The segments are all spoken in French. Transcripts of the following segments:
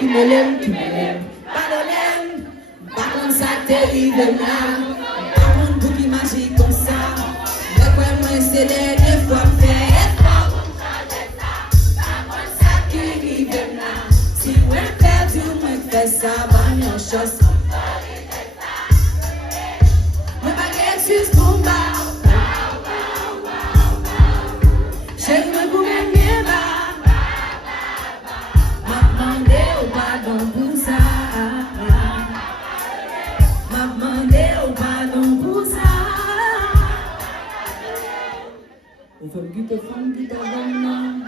qui me l'aime, pardonnez, pas comme ça t'arrive là, pas mon bout qui magique comme ça, mais quoi moi c'est les deux fois fait, pas comme ça qui arrive là, si moi perdu, moi fais ça, bah non chose. Moi pas d'excuse pour moi. J'ai me gouverner là, m'a demandé au pardon pour ça, m'a demandé au pardon pour ça. Au femme qui te donne,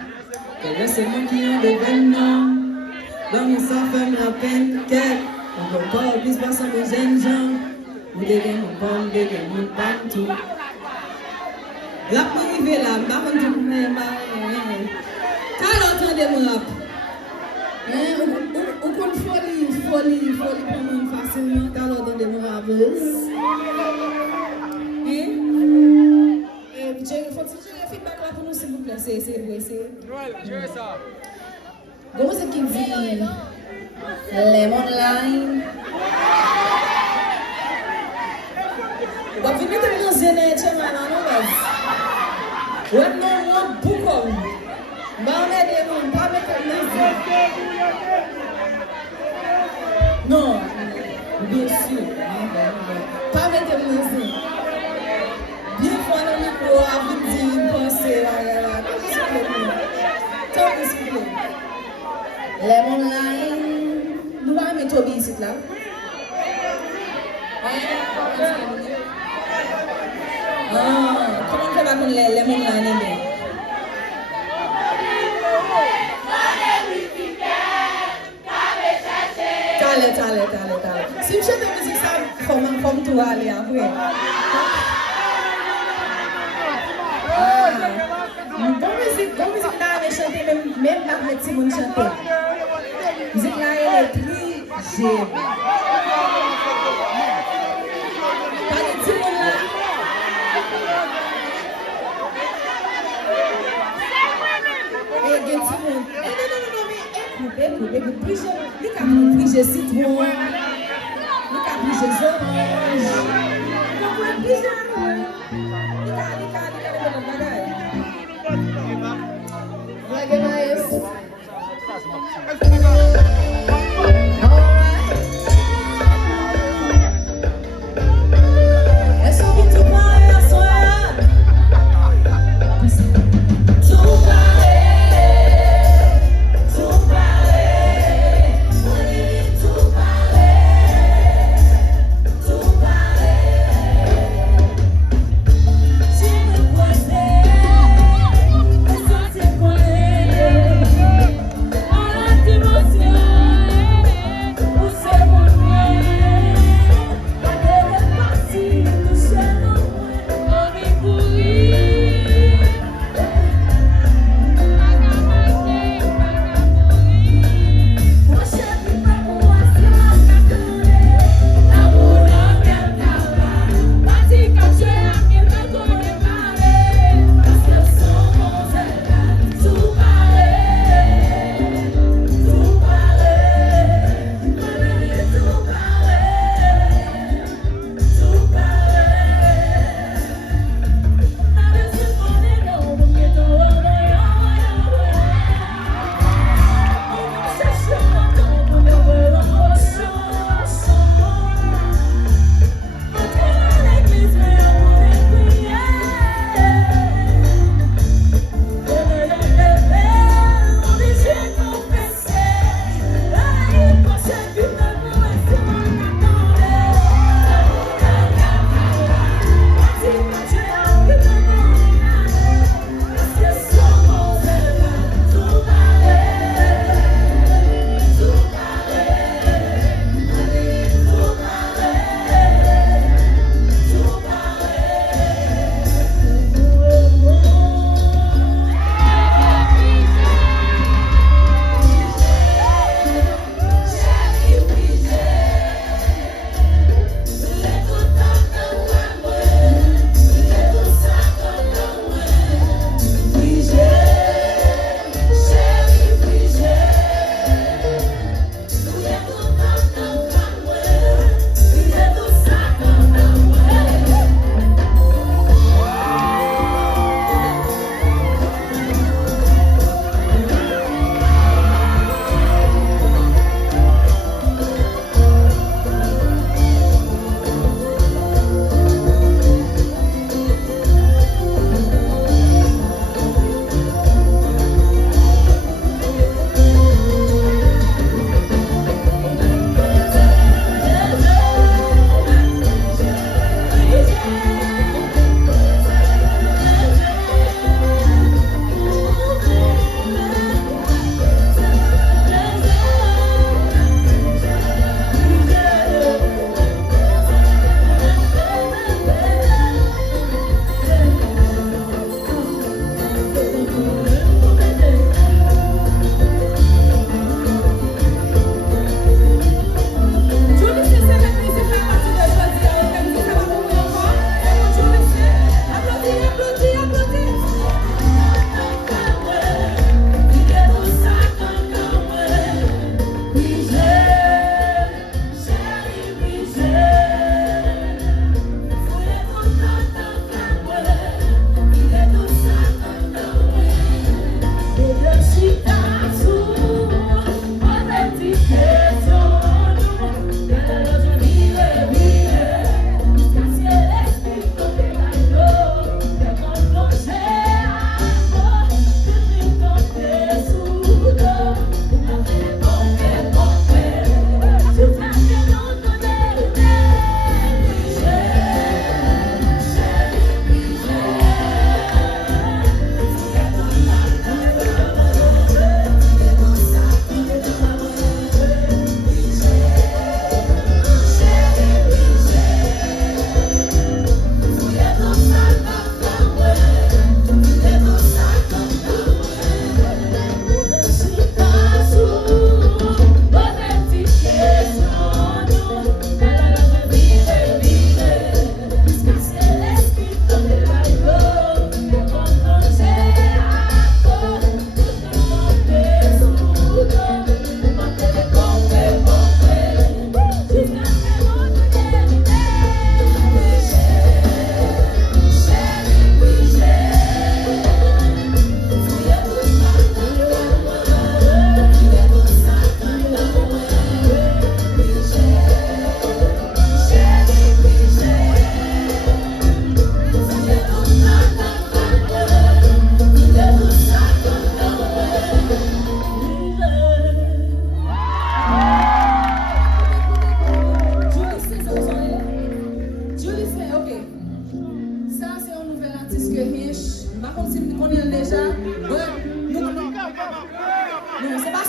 que c'est moi qui en devenant, dans mon sang fait la peine qu'elle, on peut pas plus passer aux jeunes gens, vous devez mon pomme, vous devez mon partout. La privé là, ma femme dit quand entendez mon rap, on compte folie pour moi facilement quand entendez mon rap. Faut que tu feedback là pour nous s'il vous plaît, c'est vrai. Comment c'est qui dit Lemon Line? Donc vous mettez dans zéné chez moi non base. Ouais non beaucoup. Maman dit non pas mettre non. Bien sûr. Pas mettre musique. Bien fois dans le micro à vous dire penser s'il vous plaît. Lemon Line. Nous allons mettre Toby ici là. Comment on fait avec les Lemon Line? Talent. Si je chante la musique, ça forme tout aller après. Bonne musique là, elle chanter même avec si vous chantez. Musique là, elle est très j'aime. Pas de petit monde là. Écoute, plus je citron, plus je orange, Você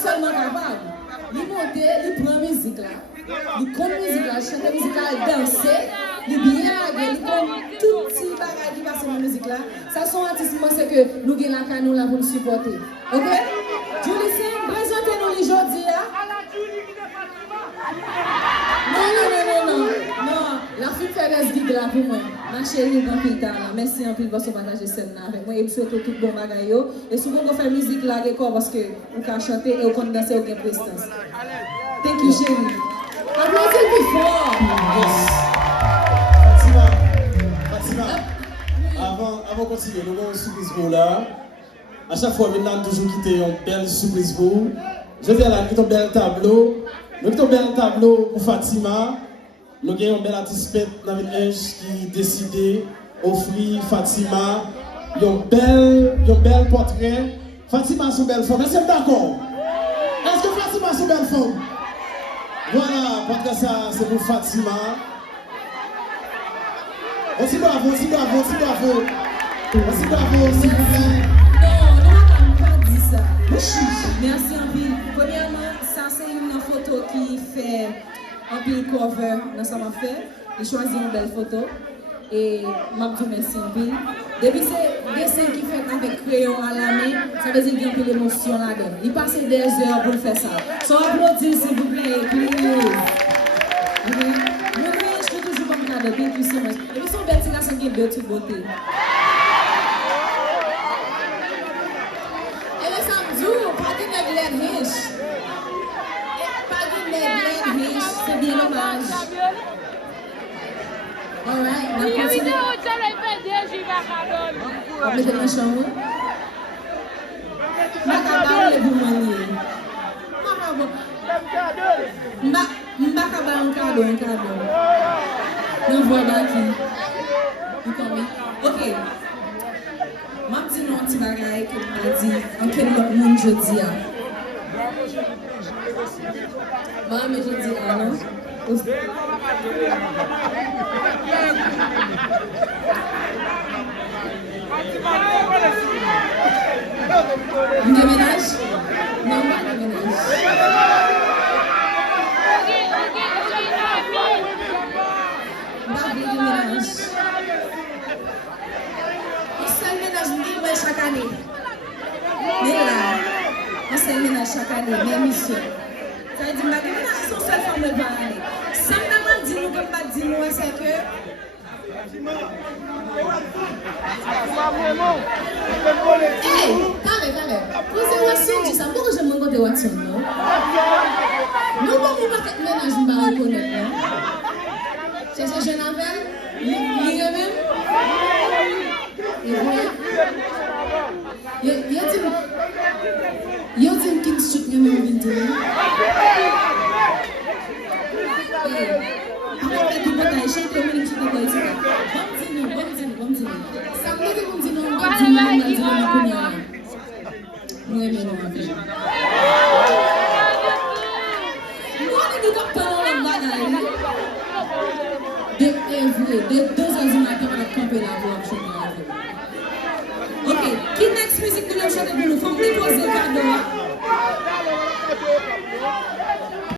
seulement capable. Il monte, il prend musique là. Il compte musique là, chante musique là, il danse. Il bien lagué, il compte tout petit bagage qui passe dans la musique là. Ça sont artistes, moi c'est que nous avons la canon là pour nous supporter. Ok? Julie, présentez-nous les aujourd'hui. Non. La fille fait des guides là pour moi. Ma chérie, on pile là. Merci en pile pour partager scène là avec moi. Et surtout tout bon bagaille. Et souvent on fait musique là parce que on peut chanter et on peut danser aucune prestance. Thank you chérie. Applaudissez plus fort. Fatima, avant de continuer, nous avons une surprise pour là. À chaque fois, nous avons toujours quitté une belle surprise pour vous. Je viens là, nous avons un bel tableau. Nous avons un bel tableau pour Fatima. Nous avons un bel artiste dans le qui décide d'offrir Fatima un bel portrait. Fatima est une belle femme. Est-ce que vous êtes d'accord? Est-ce que Fatima est une belle femme? Voilà, portrait ça, c'est pour Fatima. Aussi bravo, s'il vous plaît. Non, pas dit ça. Merci en pile. Premièrement, ça c'est une photo qui fait un pile cover dans ça m'a fait. J'ai choisi une belle photo et m'a dit merci en pile. Depuis c'est dessin qui fait avec crayon à la main, ça veut dire qu'il y a un peu d'émotion là-dedans. Il passe des heures pour faire ça. So applaudissez s'il vous plaît, please. Je suis toujours comme cadeau, thank you so much. Et puis son belle petit garçon qui est de toute beauté. Et le samedi, pas de nègre riche. Pas de nègre riche, c'est bien dommage. Alright, on continue. On met dans la chambre. Macabra, le boumanier. Macabra, un cadeau. Non, voilà qui. Vous comprenez? Ok. Je dis non, petit bagaille que m'a dit, en quel monde je dis. Mais je dis, non. Une déménage? Non, pas de déménage. Chaque année. Mais là, on se ménage chaque année, mais monsieur. Ça veut dire que les ménages sont seules femmes de par année. Ça m'a dit, nous, comme pas dit, nous, c'est que. Allez. Posez Watson, dis ça. Pourquoi je me demande Watson, non? Nous, ne pouvons pas faire ménage, je ne reconnaître, non? C'est ce jeune Avel? Il est même? Yo tim King Street nga may bintu. Après du bataille, chante au milieu de la ici. Bon dîner. Ça me dit bon dîner, moi mais non après. Moi on est pas dans la bagaille. De 2 heures du matin on a campé la voix chanter. Ok, qui next musique que nous chantons pour nous? Faut me poser le cadeau.